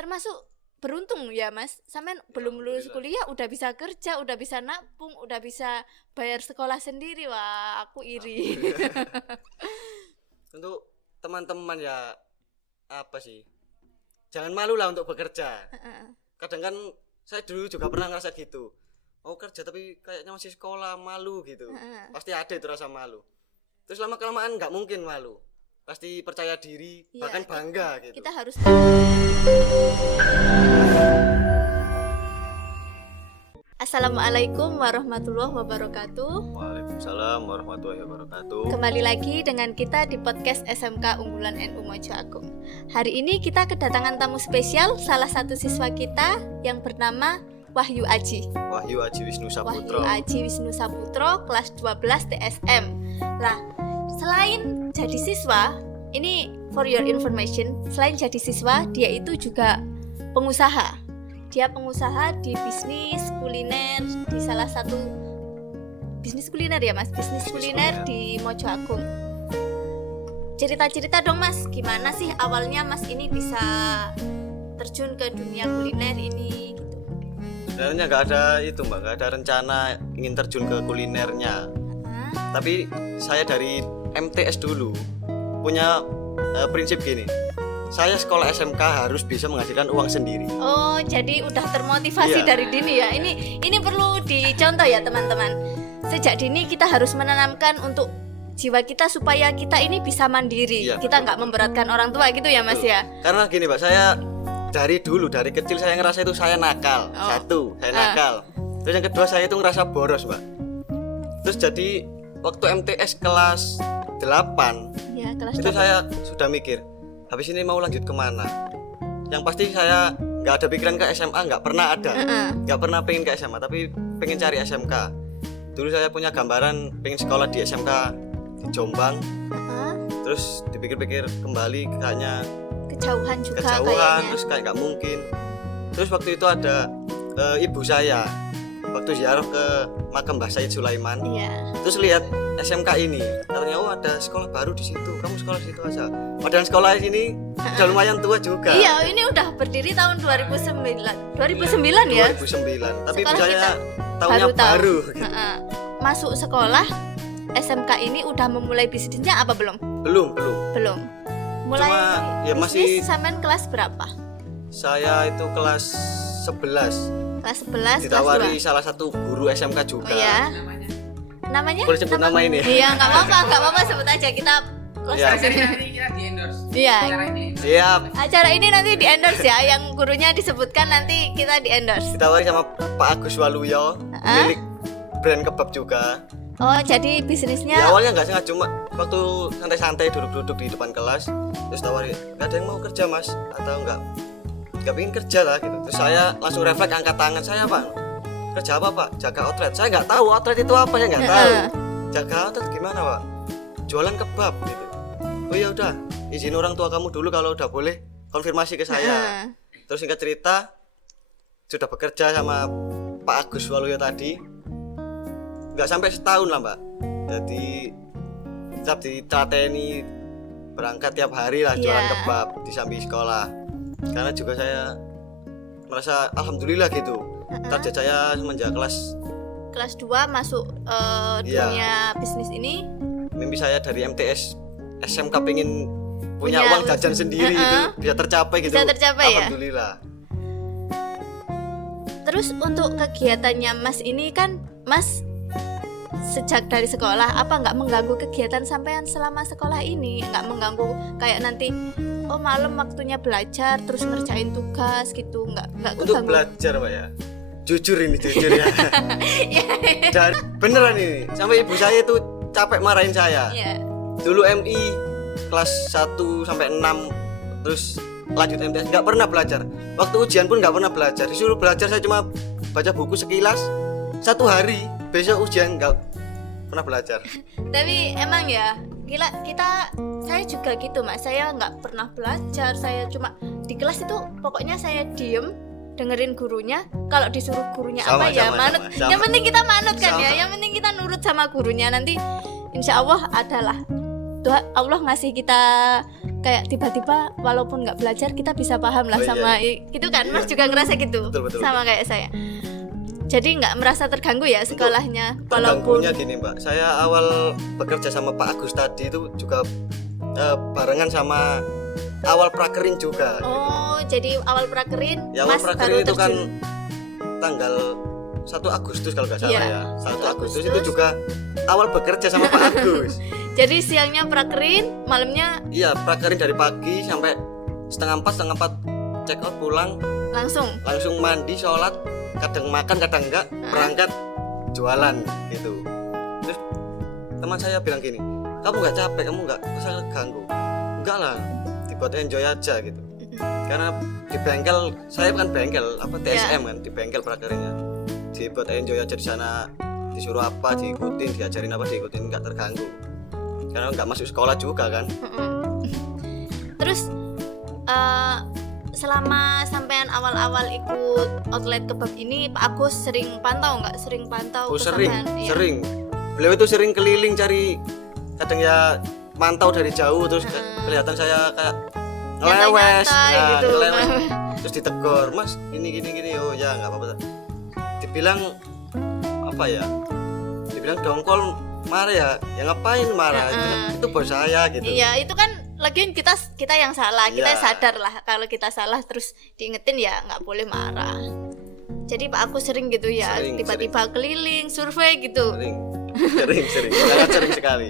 termasuk beruntung ya Mas, sampean belum lulus kuliah udah bisa kerja, udah bisa nabung, udah bisa bayar sekolah sendiri. Wah, aku iri. Untuk teman-teman ya apa sih? Jangan malu lah untuk bekerja. Kadang kan saya dulu juga pernah ngerasa gitu. Mau kerja tapi kayaknya masih sekolah, malu gitu. Pasti ada itu rasa malu. Terus lama-kelamaan nggak mungkin malu. Pasti percaya diri, bahkan bangga gitu. Kita harus Assalamualaikum warahmatullahi wabarakatuh. Waalaikumsalam warahmatullahi wabarakatuh. Kembali lagi dengan kita di podcast SMK Unggulan NU Mojo Agung. Hari ini kita kedatangan tamu spesial, salah satu siswa kita yang bernama Wahyu Aji. Wahyu Aji Wisnu Saputro. Wahyu Aji Wisnu Saputro, kelas 12 TSM. Nah, selain jadi siswa, ini for your information, selain jadi siswa, dia itu juga pengusaha. Dia pengusaha di bisnis kuliner, di salah satu bisnis kuliner ya Mas, bisnis kuliner di Mojo Agung. Cerita-cerita dong Mas, gimana sih awalnya Mas ini bisa terjun ke dunia kuliner ini gitu? Sebenarnya nggak ada itu Mbak, nggak ada rencana ingin terjun ke kulinernya. Tapi saya dari MTS dulu punya prinsip gini. Saya sekolah SMK harus bisa menghasilkan uang sendiri. Oh, jadi udah termotivasi dari dini ya. Ini perlu dicontoh ya teman-teman. Sejak dini kita harus menanamkan untuk jiwa kita supaya kita ini bisa mandiri. Kita nggak memberatkan orang tua gitu ya Mas ya. Karena gini Pak, saya dari kecil saya ngerasa itu saya nakal. Satu, saya nakal. Terus yang kedua saya itu ngerasa boros Pak. Terus jadi waktu MTS kelas 8 ya, kelas itu 8. Saya sudah mikir habis ini mau lanjut kemana. Yang pasti saya nggak ada pikiran ke SMA, nggak pernah ada, nggak pernah pengen ke SMA, tapi pengen cari SMK. Dulu saya punya gambaran pengen sekolah di SMK di Jombang. Terus dipikir-pikir kembali kayaknya kejauhan juga kayaknya. Terus kayak nggak mungkin. Terus waktu itu ada ibu saya waktu ziarah ke makam Mbah Said Sulaiman. Terus lihat SMK ini, katanya oh ada sekolah baru di situ, kamu sekolah di situ aja. Padahal sekolah ini udah lumayan tua juga. Iya, ini udah berdiri tahun 2009 ya. 2009. Tapi sekolah saya tahunnya baru. Masuk sekolah SMK ini udah memulai bisnisnya apa belum? Belum. Mulai cuma, ya bisnis masih. sampean kelas berapa? Saya itu kelas 11. Kelas 11. Ditawari salah satu guru SMK juga. Oh ya. Namanya? Boleh sebut nama ini? Iya, nggak apa-apa sebut aja kita. Nanti kita di endorse. Iya. Siap. Acara ini nanti di endorse ya, yang gurunya disebutkan nanti kita di endorse. Ditawari sama Pak Agus Waluyo, milik brand kebab juga. Oh, jadi bisnisnya? Ya, awalnya nggak sengaja, cuma waktu santai-santai duduk-duduk di depan kelas, terus tawari, nggak ada yang mau kerja Mas, atau nggak pengen kerja lah gitu. Terus saya langsung refleks angkat tangan, saya Pak, kerja apa Pak? Jaga outlet. Saya nggak tahu outlet itu apa, saya nggak tahu. Jaga outlet gimana Pak? Jualan kebab gitu. Oh ya udah, izin orang tua kamu dulu kalau udah boleh konfirmasi ke saya. Terus singkat cerita, sudah bekerja sama Pak Agus Waluyo tadi, nggak sampai setahun lah Mbak. Jadi tetap ditrateni berangkat tiap hari lah jualan kebab di samping sekolah. Karena juga saya merasa alhamdulillah gitu. Target saya semenjak kelas 2 masuk dunia bisnis ini. Mimpi saya dari MTS SMK pengen punya uang jajan sendiri gitu, bisa tercapai gitu. Alhamdulillah. Terus untuk kegiatannya Mas ini kan Mas sejak dari sekolah, apa nggak mengganggu kegiatan sampean selama sekolah ini? Nggak mengganggu kayak nanti malam waktunya belajar terus ngerjain tugas gitu, nggak keganggu? Untuk belajar Pak ya, jujur ya. Dan beneran ini, sampai ibu saya itu capek marahin saya. Dulu MI kelas 1 sampai 6, terus lanjut MTS nggak pernah belajar. Waktu ujian pun nggak pernah belajar. Disuruh belajar saya cuma baca buku sekilas 1 hari, besok ujian nggak pernah belajar. Tapi emang ya gila, saya juga gitu Mas, saya nggak pernah belajar. Saya cuma di kelas itu pokoknya saya diem dengerin gurunya. Kalau disuruh gurunya manut. Yang penting kita manut kan ya, yang penting kita nurut sama gurunya. Nanti insya Allah adalah Allah ngasih kita kayak tiba-tiba walaupun nggak belajar kita bisa paham lah Oh, iya. sama gitu kan. Mas juga ngerasa gitu. Betul. Sama kayak saya. Jadi nggak merasa terganggu ya sekolahnya Terganggunya gini Mbak, saya awal bekerja sama Pak Agus tadi itu juga barengan sama awal prakerin juga. Oh, jadi awal prakerin Ya awal Mas prakerin baru itu kan terjun. tanggal 1 Agustus kalau nggak salah Iya, ya. 1 Agustus 1 itu juga awal bekerja sama Pak Agus. Jadi siangnya prakerin, malamnya Iya, prakerin dari pagi sampai setengah 4 check out pulang, langsung. mandi, sholat, kadang makan, kadang enggak, berangkat jualan gitu. Terus teman saya bilang gini, kamu nggak capek, kamu nggak usah ganggu. Enggak lah, dibuat enjoy aja gitu. Karena di bengkel, saya kan bengkel apa TSM kan, di bengkel prakerinnya. Dibuat enjoy aja di sana, disuruh apa diikutin, diajarin apa diikutin, nggak terganggu. Karena nggak masuk sekolah juga kan. Terus selama sampean awal-awal ikut outlet kebab ini, Pak Agus sering pantau nggak? Sering pantau Oh ke sering, sampean? Iya. sering. Beliau itu sering keliling cari, kadang ya mantau dari jauh terus kelihatan saya kayak ngelewes, Nyantai gitu. ngelewes. Terus ditegur, Mas gini, oh ya nggak apa-apa. Dibilang apa ya? Dibilang dongkol marah ya ngapain marah? Itu bos saya gitu. Iya, itu kan lagian kita yang salah, kita Iya. sadar lah kalau kita salah terus diingetin ya nggak boleh marah. Jadi Pak Agus sering gitu ya, Sering, tiba-tiba keliling survei gitu. Sering, sangat sering sekali.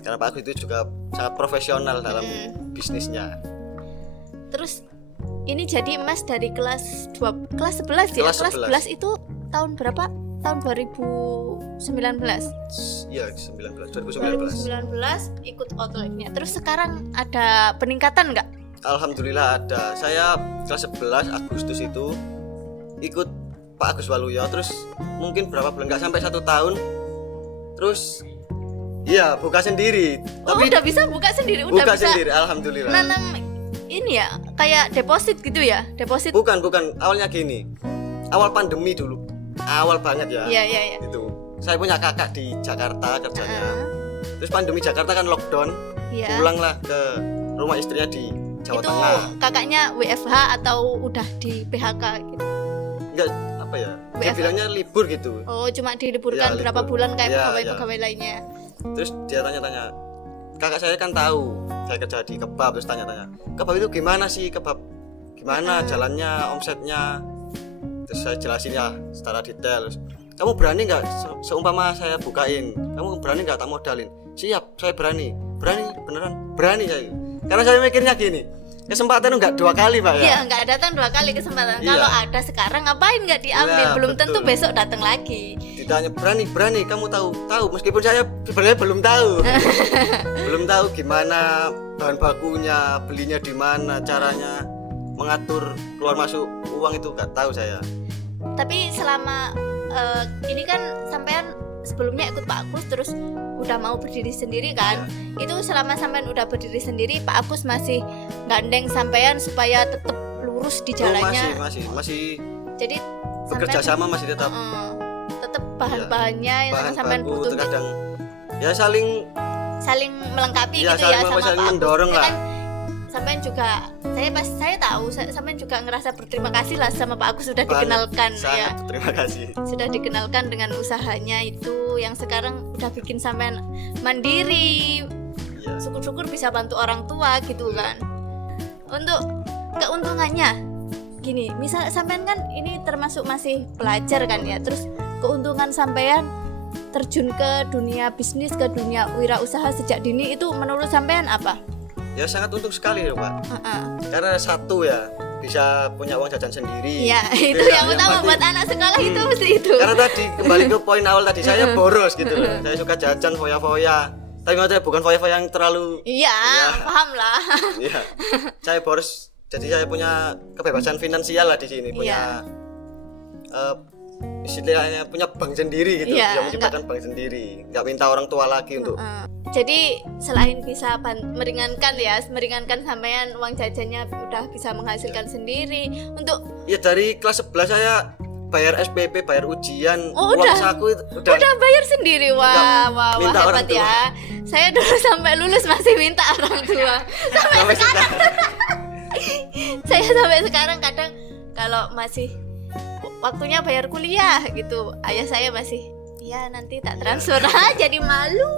Karena Pak Agus itu juga sangat profesional dalam bisnisnya. Terus ini jadi Mas dari kelas 11 ya? Kelas Kelas 11. 11 itu tahun berapa? Tahun 2019. Iya, 2019. 2019 ikut outletnya. Terus sekarang ada peningkatan nggak? Alhamdulillah ada. Saya kelas 11 Agustus itu ikut Pak Agus Waluyo. Terus mungkin berapa bulan, nggak sampai 1 tahun. Terus iya buka sendiri. Oh, udah bisa buka sendiri, udah buka bisa sendiri, alhamdulillah. nanam ini ya, kayak deposit gitu ya? Deposit. Bukan. Awalnya gini. Awal pandemi dulu. Awal banget ya. Iya. Itu. Saya punya kakak di Jakarta kerjanya. Terus pandemi Jakarta kan lockdown. Iya. Pulanglah ke rumah istrinya di Jawa Itu Tengah. kakaknya WFH atau udah di PHK gitu? Enggak apa ya? Dia WFH. bilangnya libur gitu. Oh, cuma diliburkan Iya, berapa libur. bulan kayak Iya, pegawai-pegawai lainnya. Terus dia tanya-tanya, kakak saya kan tahu saya kerja di kebab, terus tanya-tanya, kebab itu gimana sih, kebab gimana jalannya, omsetnya. Terus saya jelasin ya secara detail. Terus, kamu berani nggak seumpama saya bukain, kamu berani nggak tak modalin? Siap, saya berani beneran berani saya. Karena saya mikirnya gini, kesempatan nggak 2 kali Pak ya. Iya, nggak datang 2 kali kesempatan. Iya. Kalau ada sekarang ngapain nggak diambil? Iya, Belum tentu betul. besok datang lagi. Ditanya berani kamu tahu meskipun saya sebenarnya belum tahu belum tahu gimana bahan bakunya, belinya di mana, caranya mengatur keluar masuk uang itu nggak tahu saya. Tapi selama ini kan sampean sebelumnya ikut Pak Agus terus udah mau berdiri sendiri kan? Iya. Itu selama sampean udah berdiri sendiri, Pak Agus masih gandeng sampean supaya tetap lurus di jalannya. Masih Jadi bekerja sama, masih tetap tetap bahan-bahannya yang bahan sampean baku butuhin terkadang ya saling melengkapi ya, gitu ya sama saling Pak Agus. mendorong Ya lah. kan, sampean juga saya tahu sampean juga ngerasa berterima kasih lah sama Pak Agus sudah Banget, dikenalkan ya. sangat terima kasih. Sudah dikenalkan dengan usahanya itu yang sekarang udah bikin sampean mandiri. Iya. Syukur-syukur bisa bantu orang tua gitu kan. Untuk keuntungannya gini, misal sampean kan ini termasuk masih pelajar kan ya. Terus keuntungan sampean terjun ke dunia bisnis, ke dunia wirausaha sejak dini itu menurut sampean apa? Ya sangat untung sekali ya Pak. Karena satu ya bisa punya uang jajan sendiri. Iya, itu ya, yang utama pasti. buat anak sekolah itu mesti itu. Karena tadi kembali ke poin awal tadi, saya boros gitu loh. Saya suka jajan foya-foya. Tapi maksudnya bukan foya-foya yang terlalu Iya, paham lah. Iya. Saya boros. Jadi saya punya kebebasan finansial lah di sini, punya istilahnya punya bank sendiri gitu. Iya, Yang menciptakan bank sendiri. Enggak minta orang tua lagi untuk Jadi selain bisa meringankan sampean uang jajannya udah bisa menghasilkan sendiri untuk ya dari kelas 11 saya bayar SPP, bayar ujian, Oh, uang udah. saku itu udah Udah bayar sendiri. Wah, minta orang hebat ya. Saya dulu sampai lulus masih minta orang tua. sampai sekarang. Saya sampai sekarang kadang kalau masih waktunya bayar kuliah gitu, ayah saya masih ya nanti tak transfer. Jadi malu.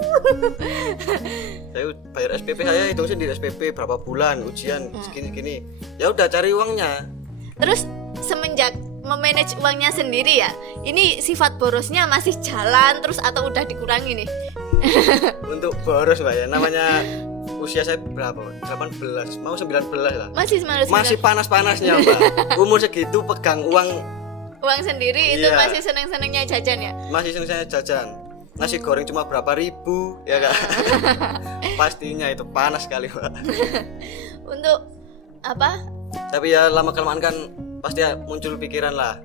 Saya bayar SPP, saya hitung sendiri SPP berapa bulan, ujian segini-gini. Ya udah cari uangnya. Terus semenjak memanage uangnya sendiri ya, ini sifat borosnya masih jalan terus atau udah dikurangi nih? Untuk boros Mbak ya, namanya usia saya berapa? 18, mau 19 lah. Masih panas-panasnya Mbak. Umur segitu pegang uang sendiri itu Iya. masih seneng-senengnya jajan ya? masih saya jajan. Nasi goreng cuma berapa ribu ya Kak. Pastinya itu panas sekali Mbak. Untuk apa? Tapi ya lama kelamaan kan pasti ya muncul pikiran lah.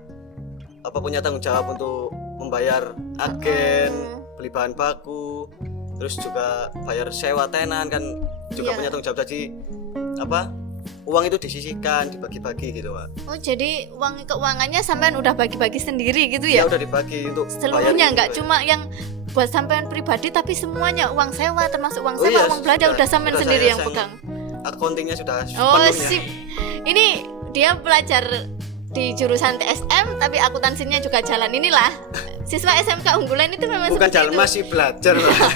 Apa punya tanggung jawab untuk membayar agen, beli bahan baku, terus juga bayar sewa tenan kan juga Iya. punya tanggung jawab. Jadi apa? Uang itu disisihkan, dibagi-bagi gitu Pak. Oh jadi keuangannya sampean udah bagi-bagi sendiri gitu Ya ya? udah dibagi untuk Seluruhnya bayar nggak gitu. cuma yang buat sampean pribadi tapi semuanya uang sewa termasuk uang Oh sewa, iya, uang belanja udah sampean sudah sendiri saya yang yang pegang. Accountingnya sudah Oh sepenuhnya. sip. Ini dia pelajar di jurusan TSM tapi akuntansinya juga jalan. Inilah siswa SMK unggulan itu memang Bukan seperti jalan, itu. masih belajar Pak.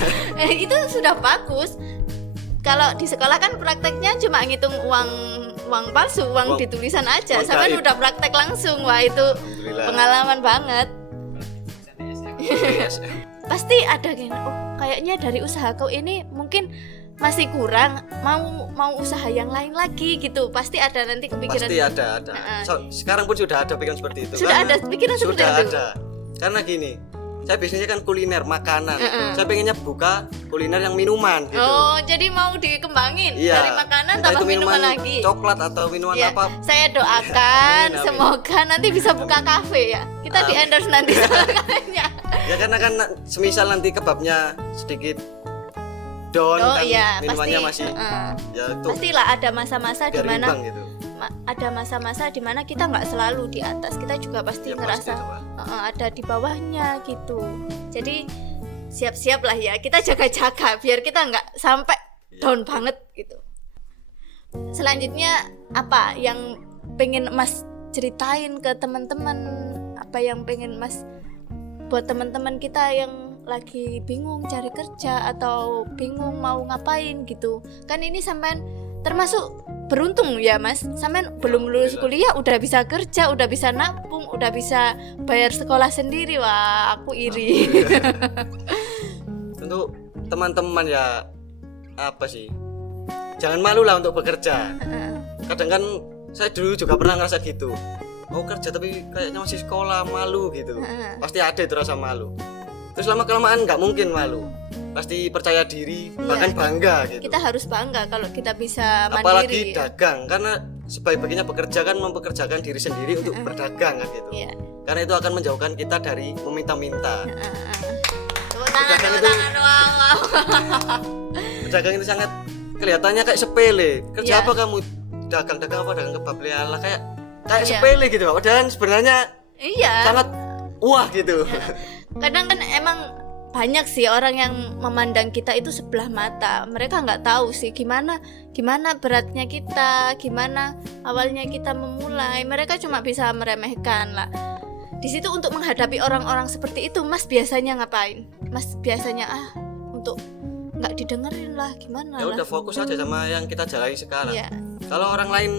Itu sudah bagus. Kalau di sekolah kan prakteknya cuma ngitung uang palsu, uang Uang- di tulisan aja. uang Sampean gaib. udah praktek langsung. Wah, itu Alhamdulillah. pengalaman banget. Yes. Pasti ada kan. Oh, kayaknya dari usaha kau ini mungkin masih kurang, mau usaha yang lain lagi gitu. Pasti ada nanti kepikiran. Pasti ada. Heeh. Sekarang pun sudah ada pikiran seperti itu. Sudah Karena ada pikiran seperti sudah itu. ada. Karena gini, saya bisnisnya kan kuliner, makanan. Heeh. Saya pengennya buka kuliner yang minuman gitu. Oh, jadi mau dikembangin Iya. dari makanan Entah tambah itu minuman lagi. Coklat atau minuman Ya, apa. saya doakan Amin, amin. semoga nanti bisa buka kafe ya. Kita di endorse nanti sama kafenya. Ya karena kan semisal nanti kebabnya sedikit down Oh kan iya, minumannya pasti. masih ya itu Pastilah ada masa-masa di biar mana imbang gitu. ada masa-masa di mana kita nggak selalu di atas. Kita juga pasti Ya, ngerasa pasti itu, Pak. ada di bawahnya gitu. Jadi siap-siap lah ya. Kita jaga-jaga biar kita nggak sampai down banget gitu. Selanjutnya apa yang pengen Mas ceritain ke teman-teman? Apa yang pengen Mas buat teman-teman kita yang lagi bingung cari kerja atau bingung mau ngapain gitu? Kan ini sampean termasuk beruntung ya Mas. Sampean belum lulus kuliah udah bisa kerja, udah bisa nabung, udah bisa bayar sekolah sendiri. Wah, aku iri. Untuk teman-teman ya apa sih? Jangan malu lah untuk bekerja. Kadang kan saya dulu juga pernah ngerasa gitu. Mau kerja tapi kayaknya masih sekolah, malu gitu. Pasti ada itu rasa malu. Terus lama kelamaan nggak mungkin malu. Pasti percaya diri, bahkan bangga gitu. Kita harus bangga kalau kita bisa Apalagi mandiri. dagang, karena sebaik-baiknya bekerja kan mempekerjakan diri sendiri untuk berdagang kan gitu. Iya. Karena itu akan menjauhkan kita dari meminta-minta. Tepuk tangan, wow. Berdagang itu sangat kelihatannya kayak sepele. Kerja Iya. apa kamu? Dagang apa? Dagang kebab lala kayak Iya. sepele gitu. Padahal sebenarnya Iya. sangat wah gitu. Kadang kan emang banyak sih orang yang memandang kita itu sebelah mata. Mereka nggak tahu sih gimana beratnya kita, gimana awalnya kita memulai. Mereka cuma bisa meremehkan lah. Di situ untuk menghadapi orang-orang seperti itu, Mas biasanya ngapain? Mas biasanya untuk nggak didengerin lah, gimana Ya lah. udah fokus aja sama yang kita jalani sekarang. Iya. Kalau orang lain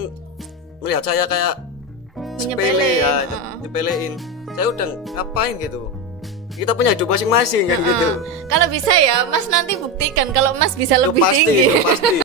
melihat saya kayak Menyepele, sepele ya, heeh. nyepelein. Saya udah ngapain gitu. Kita punya hidup masing-masing kan gitu. Kalau bisa ya, Mas nanti buktikan kalau Mas bisa Itu lebih pasti, tinggi. itu pasti.